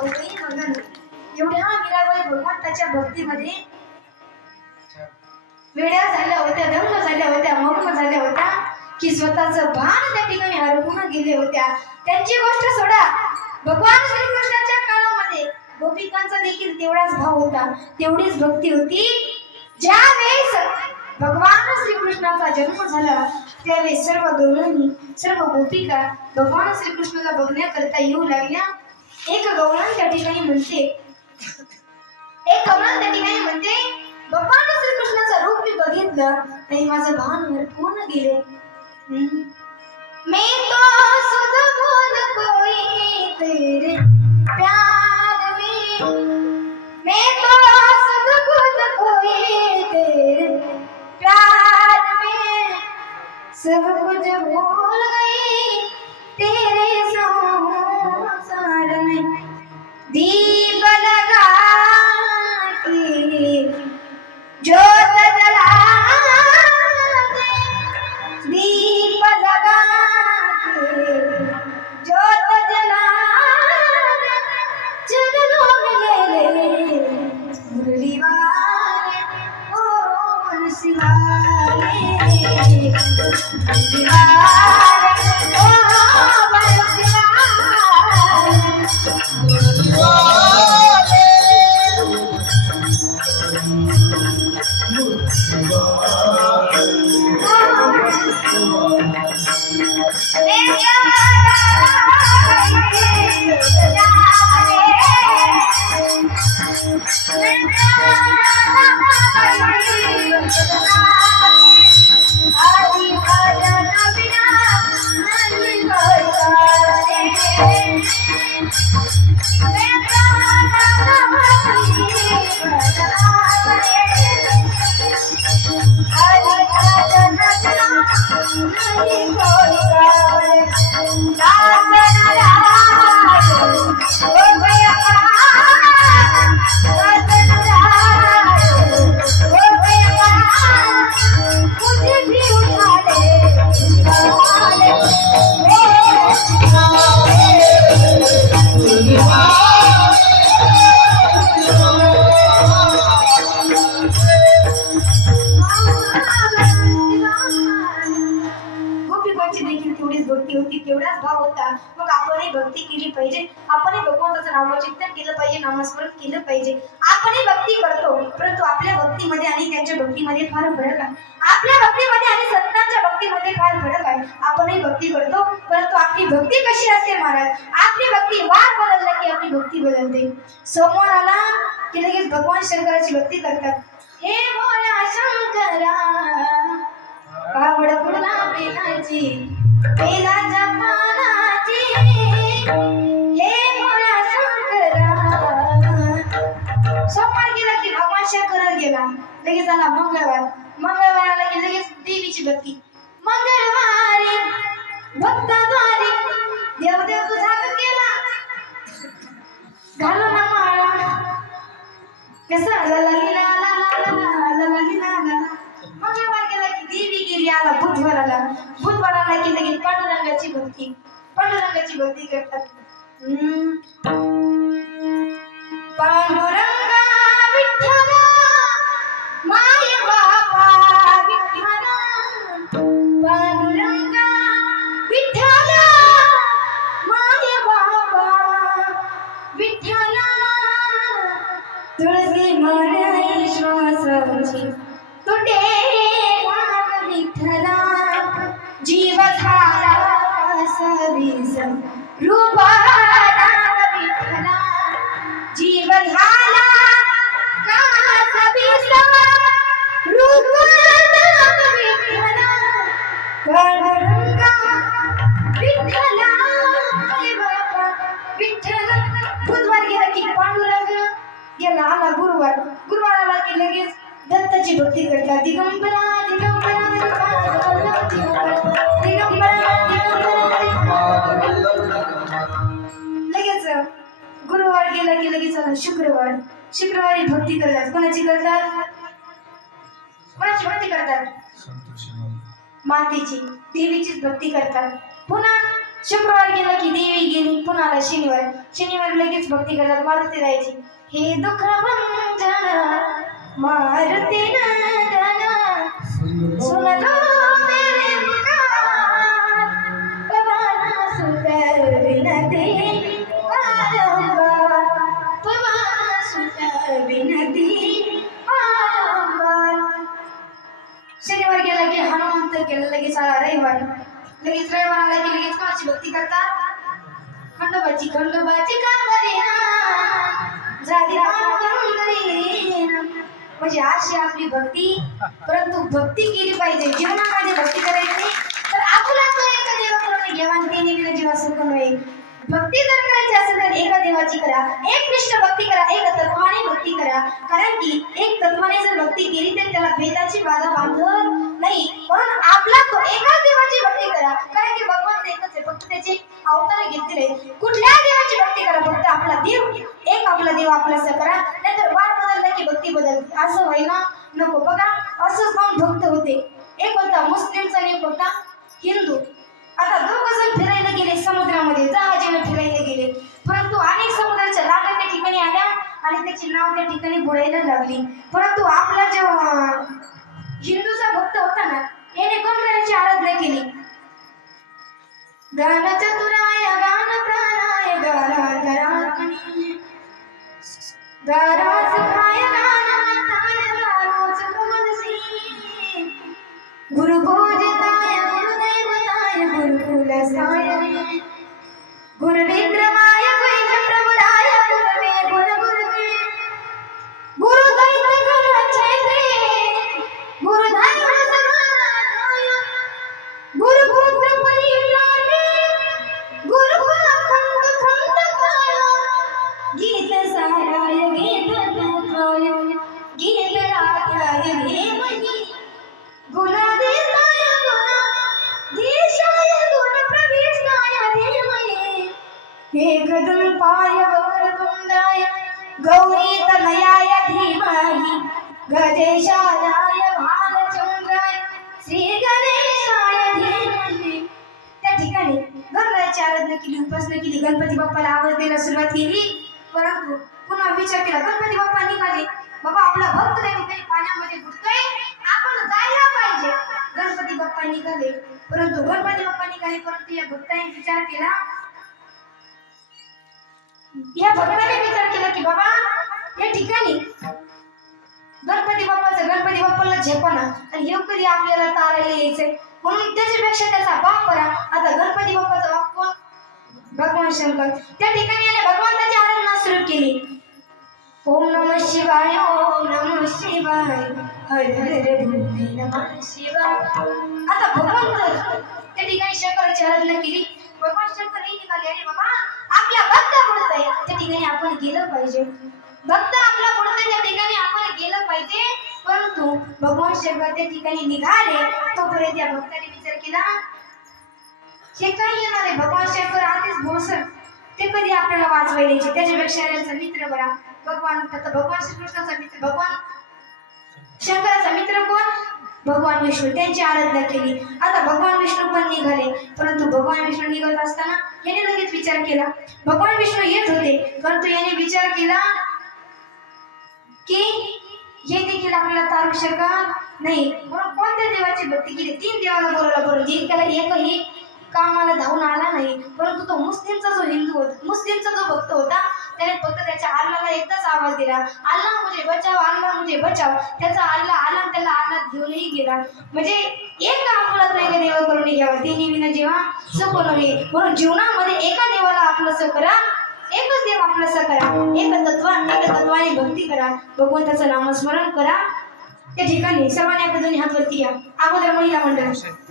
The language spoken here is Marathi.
अवघही मगन एवढ्या मीराबाई भगवंताच्या भक्तीमध्ये वेड्या झाल्या होत्या दंग झाल्या होत्या मग्न झाल्या होत्या की स्वतःचं भान त्या ठिकाणी हरपून गेले होत्या. त्यांची गोष्ट सोडा. भगवान श्रीकृष्णाच्या काळामध्ये गोपिकांचा देखील तेवढाच भाव होता. तेवढीच भक्ती होती. ज्या वेळेस भगवान श्रीकृष्णाचा जन्म झाला त्यावेळेस सर्व गवळणी सर्व गोपिका भगवान श्रीकृष्णाला बघण्याकरता येऊ लागल्या. एक गवळण त्या ठिकाणी म्हणते. एक गवळण त्या ठिकाणी म्हणते भगवान श्रीकृष्णाचं रूप मी बघितलं आणि माझं भान हरपून गेले? मी तो सुध बोल कोई तेरे प्यार में. मैं तो सुध बोल कोई तेरे प्यार में. सब कुछ भूल भक्ती होती तेवढाच भाव होता. मग आपणही भक्ती केली पाहिजे. आपणही भगवंताचं नामचिंतन केलं पाहिजे नामस्मरण केलं पाहिजे. आपणही भक्ती करतो परंतु आपल्या भक्तीमध्ये आणि त्यांच्या भक्तीमध्ये फार फरक आहे. आपल्या भक्तीमध्ये आणि संतांच्या भक्तीमध्ये फार फरक आहे. आपणही भक्ती करतो परंतु आपली भक्ती कशी असते महाराज? आपली भक्ती वार बदलला की आपली भक्ती बदलते? समोर आला की लगेच भगवान शंकराची भक्ती करतात. हे बोला शंकरा कावड पुढला बेलाची सोमवार गेला की भगवान शंकर गेला. लगेच आला मंगळवार. मंगळवार आला की लगेच देवीची भक्ती. मंगळवारी भक्ताद्वारी देवदेव तुझा केला माळा. कसं? ललिला मंगळवार गेला की देवी गिरी आला बुधवार आला बुधवार आला की लगेच पांडुरंगाची भक्ती पांडुरंगाची भक्ती करतात. पांडुरंग लगेच गुरुवार गेला की लगेच आला शुक्रवार. शुक्रवारी भक्ती करतात. कोणाची करतात? कोणाची भक्ती करतात? मातेची. देवीचीच भक्ती करतात. पुन्हा शुक्रवार गेला की देवी गेली पुन्हा आला शनिवार. शनिवार लगेच भक्ती करतात. मारुती जायची हे दुःख भंजना मारुती नंदन सुन लो मेरे पुकार पवन विनती. वारंवार पवन सुंदर विनती. वारंवार शनिवार गेला की हनुमंत गेला लगेच आला रविवार. लगेच रविवार आला की लगेच कोणाची भक्ती करतात. खंडोबाची खंडोबाची कांबरी झाली राम करून घरी म्हणजे अशी आपली भक्ती परंतु भक्ती केली पाहिजे. जीवनामध्ये भक्ती करायची तर आपुला तो एका देवाकडून घ्यावा आणि ते निघणं जीवा सुख भक्ती जर करायची असेल तर एका देवाची करा. एक निष्ठ भक्ती करा एक तत्वाने भक्ती करा. कारण की एक तत्वाने जर भक्ती केली तर त्याला भेदाची बाधा बांधत आणि त्याची नाव त्या ठिकाणी बुडायला लागली. परंतु आपला जो हिंदूचा भक्त होता ना याने कोण करायची आराधना केली? गान चतुराय राध्याय धीमहि गुणाधीशाय गुणाधीशाय गुणप्रविष्टाय धीमहि। एकदन्ताय वक्रतुण्डाय गौरीतनयाय धीमहि। गजेशायाय भालचन्द्राय श्रीगणेशाय धीमहि। त्या ठिकाणी गंगाची आराधना केली उपासना केली गणपती बाप्पाला आवाज द्यायला सुरुवात केली. परंतु पुन्हा विचार केला गणपती बाप्पा निघाले. बाबा आपला भक्त त्या पाण्यामध्ये बुडतोय आपण जायला पाहिजे. गणपती बाप्पा निघाले. परंतु गणपती बाप्पा निघाले परंतु या भक्ताने विचार केला. या भक्ताने विचार केला की बाबा या ठिकाणी गणपती बाप्पाचं गणपती बाप्पाला झेपणा आणि हे कधी आपल्याला तारायला यायचंय? म्हणून त्याच्यापेक्षा त्याचा बाप करा. आता गणपती बाप्पाचा बाप कोण भगवान शंकर. त्या ठिकाणी याने भगवंताची आराधना सुरू केली. ओम नम शिवाय ओम नम शिवाय हर हर नमः शिवाय. आता भगवंत त्या ठिकाणी शंकराची आराधना केली. भगवान शंकर हे निघाले अरे बाबा आपल्या भक्त बुडत आहे. त्या ठिकाणी आपण गेलं पाहिजे. भक्त आपला बुडत आहे त्या ठिकाणी आपण गेलं पाहिजे. परंतु भगवान शंकर त्या ठिकाणी निघाले. तोपर्यंत या भक्ताने विचार केला हे काय येणार आहे? भगवान शंकर आधीच भोसर ते कधी आपल्याला वाचवायला यायचे? त्याच्यापेक्षा त्यांचा मित्र बरा. भगवान त्याचा भगवान श्रीकृष्णाचा मित्र भगवान. शंकराचा मित्र कोण? भगवान विष्णू. त्यांची आराधना केली. आता भगवान विष्णू पण निघाले. परंतु भगवान विष्णू निघत असताना याने लगेच विचार केला. भगवान विष्णू येत होते. परंतु याने विचार केला की हे देखील आपल्याला तारू शकत नाही. म्हणून कोणत्या देवाची भक्ती केली? तीन देवाला बोलवलं. परंतु त्याला एकही कामाला धावून आला नाही. परंतु तो मुस्लिमचा जो हिंदू होता मुस्लिमचा जो भक्त होता त्याने फक्त त्याच्या अल्लाला एकदाच आवाज दिला. अल्लाह मुझे म्हणजे बचाव अल्ला मुझे म्हणजे बचाव. त्याचा अल्ला आला त्याला अल्लात घेऊनही गेला. म्हणजे एक काम कळत नाही का देवा करून घ्यावा. ते नेहमी जेव्हा सकोनवे म्हणून जीवनामध्ये एका देवाला आपलं करा. एकच देव आपलं करा. एक तत्व एक तत्वाने भक्ती करा. भगवंताचं नामस्मरण करा. त्या ठिकाणी सर्वांनी आपल्या दोन्ही हात वरती घ्या. अगोदर महिला मंडळ.